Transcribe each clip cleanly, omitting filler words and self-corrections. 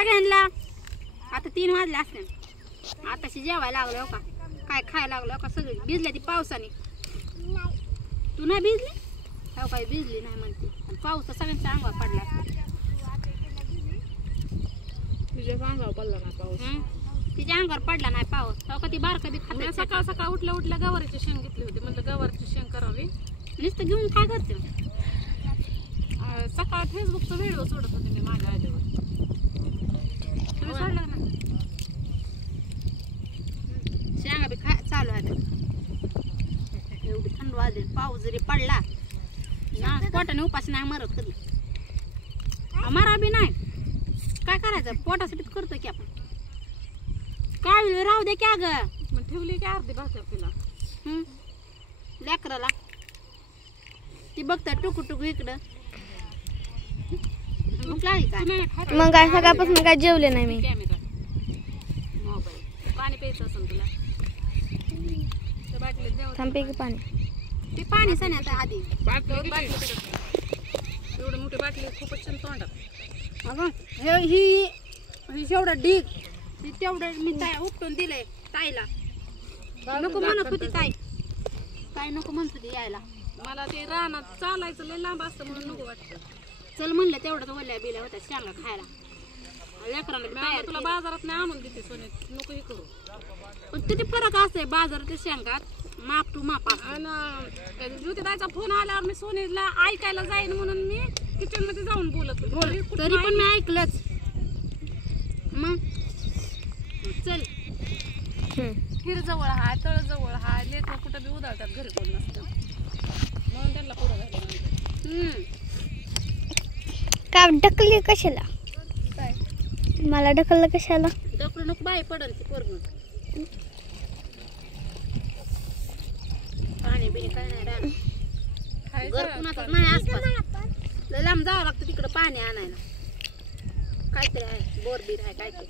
सगळ्यांना आता 3 वाजले असते आताशी जेवायला लागलो का काय खायला लागलो का सगळी भिजल्या ती पावसाने तू नाही भिजली हो काय भिजली नाही म्हणते आणि पाऊस तर सगळ्यांच्या अंगावर पडला तुझ्या अंगावर पडला ना पाऊस तिच्या अंगावर पडला नाही पाऊस हो का ती बारका बी खाते सकाळ सकाळ उठल्या गवारीची शेंग घेतली होती म्हणजे गवारीची शेंग करावी नुसतं घेऊन काय करते सकाळ फेसबुकचा व्हिडिओ सोडत होते मी माझ्या आईवर तुम्ही सोडला ना शेंगा बी चालू आहे एवढी थंड वाजली पाऊस जरी पडला ना पोटाने उपास नाही मरत कधी मरा बी नाही काय करायचं पोटासाठी करतो की आपण काय राहू दे क्या ग मग ठेवली की अर्धी भाकर तिला लेकराला ती बघता टुकू टुकू इकडं भूक लागली का मग काय सकाळपासून काय जेवले नाही मी कॅमेरा मोबाईल पाणी प्यायचं असेल तुला त्या बाटलीत देऊ थांबे की पाणी ते पाणी सण्यात आधी एवढी मोठी बाटली खूपच छान तोंडात अगं ही एवढं ढीग ती तेवढं मी ताई उपटून दिलंय ताईला नको म्हणत होती ताई काय नको म्हणत होती यायला मला ते रानात चालायचं लय लांब असतं म्हणून नको वाटतं चल म्हणलं तेवढंच ओल्या बिल्या होत्या शेंगा खायला लेकरांना तयार तुला बाजारात नाही आणून देते सोने नको हे करू पण किती फरक असतंय बाजाराच्या शेंगात माप टू माप आणि ज्योती ताईचा फोन आल्यावर मी सोनीला ऐकायला जाईन म्हणून मी किचन मध्ये जाऊन बोलत होते तरी पण मी ऐकलंच मग चल हिर जवळ हाय तळ जवळ हाय लेकरं कुठं बी उदाळतात घरी कोण नसतं म्हणून त्यांना पुढं झालं का ढकलली कशाला काय मला ढकललं कशाला ढकलू नको बाई पडल ती पोरगं पाणी बिणी काय नाही राहणार घर कुणाचं नाही आसपास लय लांब जावं लागतं तिकडं पाणी आणायला काहीतरी आहे बोर बीर आहे काहीतरी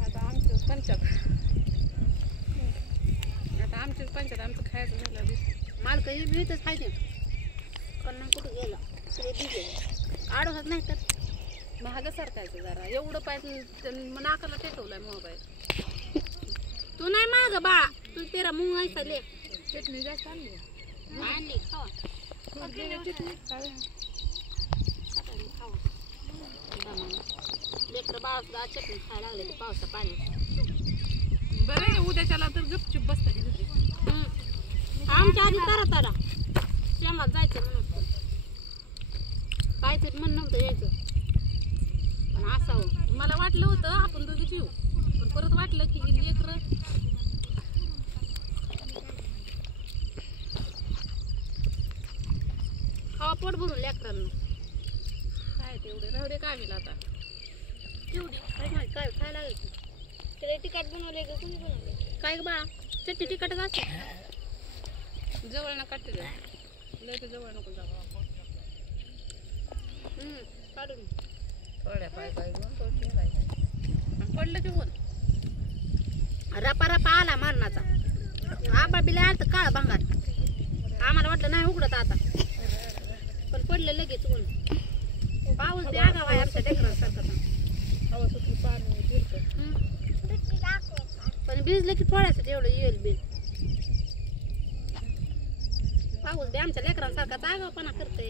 आता आमचीच पंचायत आमचं खायचं झालं मालक हे मिळतच खायचे पण नाही कुठं गेला सगळे भिजले आडवत नाही तर महाग सरकायचं जरा एवढं पाहिजे नाकाला टेकवलाय मोबाईल तू नाही माग बा तू तेरा मुंग ऐसा ले चटणी जास्त आणली आणली खावा लेकर बाळा चटणी खायला लागले ते पावसा पाणी बरं आहे उद्याच्याला तर गपचूप बसतात घरी आमच्या आधी तारा शेंगात जायचं म्हणून काहीतरी म्हण नव्हतं यायचं पण असावं मला वाटलं होतं आपण दोघीच येऊ पण परत वाटलं की ही लेकरं खावा पोट भरून लेकरांना काय तेवढे राहू दे काय होईल आता तेवढी काय माहिती काय खायला लागेल तिला तिखट बनवले का कोणी बनवले काय ग बाळा चटणी तिखटच असते जवळ ना काढते लय तर जवळ नको जाऊ काढून थोड्या पाय पाय घेऊन पडलं की ऊन रपा रपा आला मरणाचा आबा बिला आलं तर काळ भांगार आम्हाला वाटलं नाही उघडत आता पण पडलं लगेच ऊन पाऊस द्या गाव आहे आमच्या लेकरांसारखं हवा सुटली पाणी फिरतं पण भिजलं की थोड्यासाठी एवढं येईल बिल पाऊस बी आमच्या लेकरांसारखा आगावपणा करते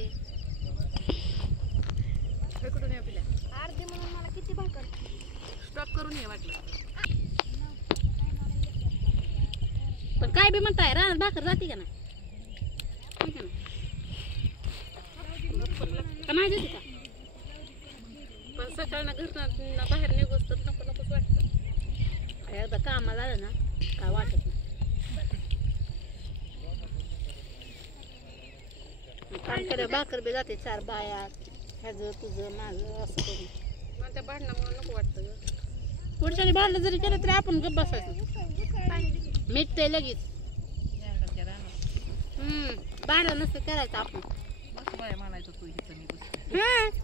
इकडून या पिल्या अर्धी म्हणून मला किती भाकर स्टॉप करून ये वाटलं पण काय बी म्हणताय रानात भाकर जाते का नाही का नाही जाते का पण सकाळनं घरनं बाहेर निघोस तर नको नकोच वाटतं एकदा कामाला आलं ना काय वाटत नाही काम केलं भाकर बी जाते 4 बाया ह्याचं तुझं माझं असं करून मला त्या भांडणामुळे नको वाटतं ग पुढच्याने भांडलं जरी केलं तरी आपण गप्प बसायचं मिटतंय लगेच भांडण नसतं करायचं आपण म्हणायचं तू हिचं मी बस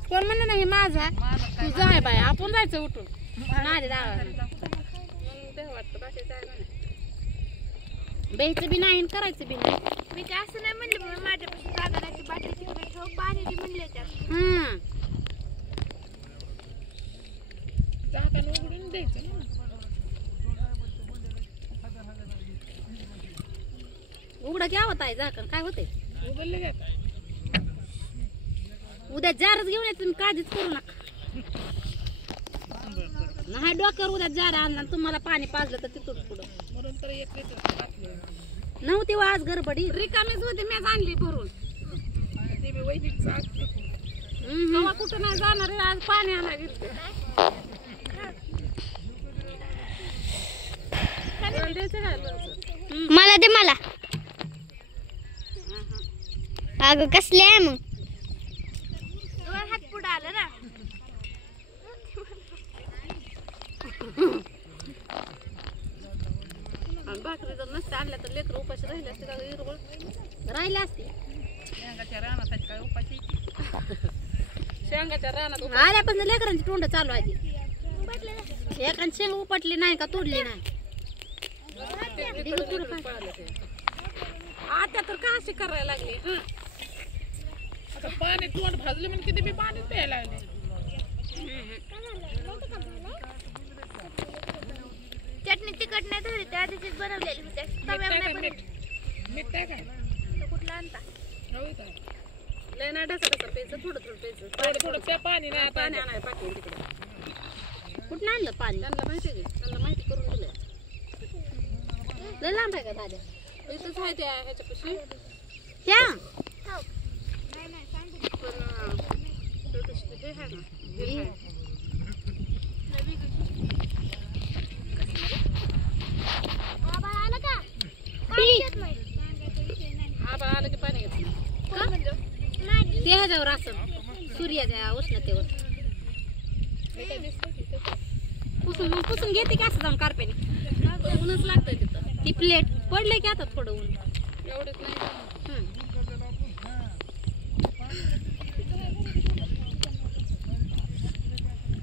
कोण म्हणलं नाही माझा तुझं आहे बाय आपण जायचं उठून नाही मग ते वाटतं बाकी काय नाही बेचं बी नाही आणि करायचं बी नाही. मी ते असं नाही म्हणलं पण माझ्यापासून जागा नाही ती बाटली तिकडे ठेव पाणी ती म्हणले त्यात हं. झाकण उघडून द्यायचं ना. उघडं की आवत आहे झाकण काय होते. उघडलं का आता? उद्या जारच घेऊन येत तुम्ही काळजीच करू नका. नाही डोक्यावर उद्या जार आणला आणि तुम्हाला पाणी पाजलं तर तिथून पुढं म्हणून तर एक लिटर टाकलं. नव्हती वाज गडबडी. रिकामीच होती मी आणली भरून. ते मी वैदिक चालते. तेव्हा कुठं नाही जाणार आहे, आज पाणी आणायला गेलते. द्यायचं काय लोणचं? मला दे मला अगं कसले आहे मग हात पुढे आलं ना आणि भाकरी जर नसते आणल्या तर लेकर उपाशी राहिले असते का हिरवळ राहिले असते. शेंगाच्या रानात आहेत काय उपाशी? शेंगाच्या रानात आल्यापासून लेकरांची तोंड चालू आहे ती. एकाने शेंग उपटली नाही का तोडली नाही. आता तर का अशी करायला लागली? आता पाणी तोंड भाजलं म्हणून किती मी पाणी प्यायला लागले. चटणी तिखट नाही झाली त्या आधीचीच बनवलेली होती मीठ काय काय कुठला आणता होय का? लय नाही ढसा ढसा प्यायचं थोडं थोडं प्यायचं. थोडं थोडं प्या पाणी नाही आता पाणी आणायला पाठवून तिकडे. कुठं आणलं पाणी? त्यांना माहिती आहे की? त्यांना माहिती करून दिलं. लय लांब आहे का दादा? इथंच आहे त्या ह्याच्यापाशी. त्या पण छोटंसं हे आहे ना, हे आहे. आबा आलं की पाणी येत नाही. ते ह्याच्यावर असं सूर्याच्या उष्णतेवर पुसून पुसून घेते की असं जाऊन कारपेने. ऊनच लागतंय तिथं. ती प्लेट पडले की आता थोडं ऊन. एवढंच नाही.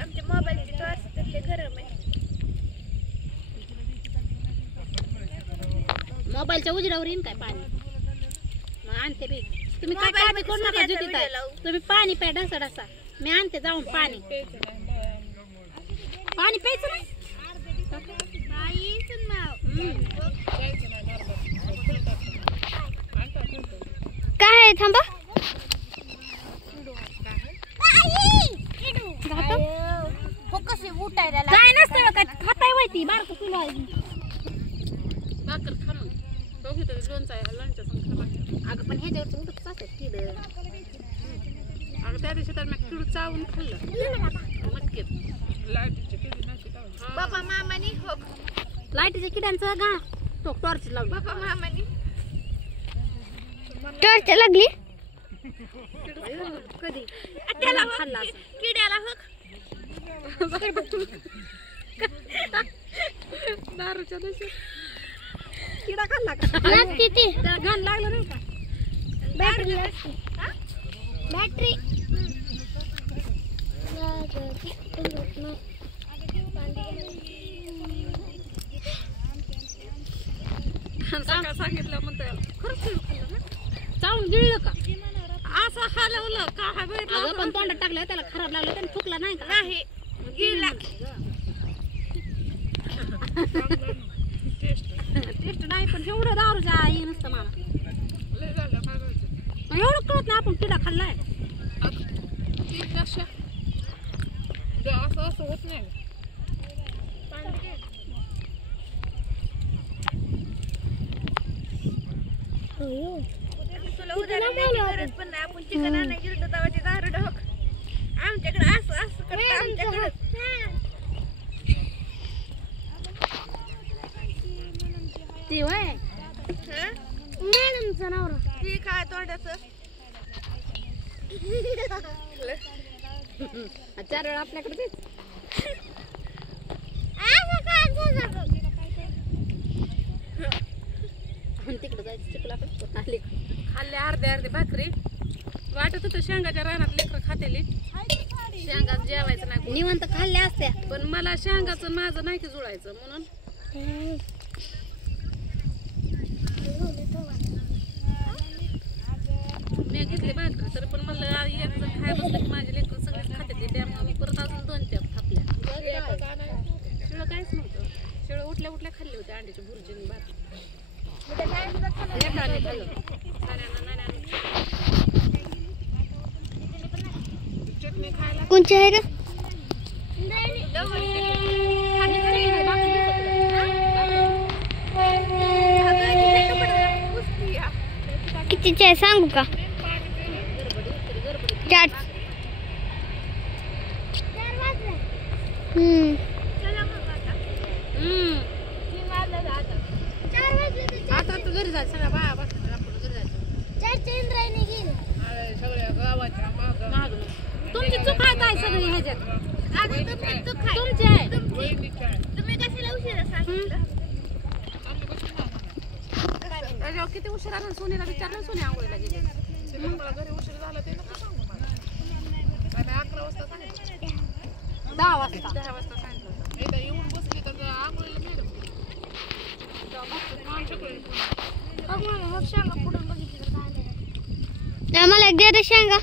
आमच्या मोबाईलची टॉर्च तर गरम आहे मोबाईलच्या उजेडावर येईन काय पाणी मग आणते बी. तुम्ही काय काय करू नका ज्योती ताई. तुम्ही पाणी प्या ढसा ढसा. मी आणते जाऊन पाणी. पाणी प्यायचं नाही. काय आहे थांबा काय नसतं का खाताय माहिती बारकं किलो आहे. भाकर खा मग. दोघी तरी लोणचं आहे लोणच्या संग खा. अगं पण ह्याच्यावरचं उठतच असतात किड. अगं त्या दिवशी तर मी किडू चावून खाल्लं मटकीत. लाईटीची किडी नव्हती तेव्हा. बाबा मामानी हो लाईटीच्या किड्यांचं गा तो टॉर्च लावून. बाबा मामानी टॉर्च लागली कधी त्याला खाल्ला असं. किड्याला हो दारूच्या दिवशी किडा खाल्ला का? लागती ती त्याला घाण लागलं नाही का? बॅटरी बॅटरी सकाळ सांगितलं म्हणतो खरंच किडू खाल्लं ना. चावून गिळलं का? असं हलवलं का अगं बघितलं पण तोंडात टाकलं त्याला खराब लागलं त्याने फुकला नाही का? नाही गिळला टेस्ट नाही पण एवढं दारूच्या हे नसतं मला. लय झालं काय करायचं. मग एवढं कळत नाही आपण किडा खाल्लाय. ती कशा असं असं होत नाही. तुला उदाहरण द्यायची गरज पण नाही आपण चिकन आणायला गेलो तेव्हा ते दारू ढोक आमच्याकडे असं असं करतं आमच्याकडे ते वय मॅडमचं नाव ती काय तोंडाचं 4 वेळा आपल्याकडे तेच. तिकडे जायचं चिखलाकडे आले. खाल्ले अर्धे भाकरी. वाटत होतं शेंगाच्या रानात लेकरं खातेली. शेंगाच जेवायचं नाही. निवांत खाल्ल्या असत्या पण मला शेंगाचं माझं नाही की जुळायचं म्हणून एक जण खाय बसलं की माझे लेकर सगळेच खाते ते त्यामुळे मी परत अजून 2 त्या थापल्या शिळं काहीच नव्हतं शिळं उठल्या उठल्या खाल्ले होते अंड्याची भुर्जी आणि भात एकाने खाल्लं साऱ्यांना नाण्यानं चटणी खायला कोणची आहे रे कितीची आहे सांगू का 4 आता तू घरी जायचं सगळ्या बाया बसतात आपण घरी जायचं सगळ्या गावाच्या माग तुमची चूक आहे काय सगळी ह्याच्यात तुमची आहे तुम्ही कशाला उशिरा सांगितलं त्याच्यावर किती उशीर आला सोनीला विचारलं सोनी आंघोळीला गेले घरी उशीर झाला ते नको सांगू मला 11 वाजता सांगितलं 10 वाजता सांगितलं एकदा येऊन बसली तर आंघोळीला मॅडम मला एक दे रे शेंगा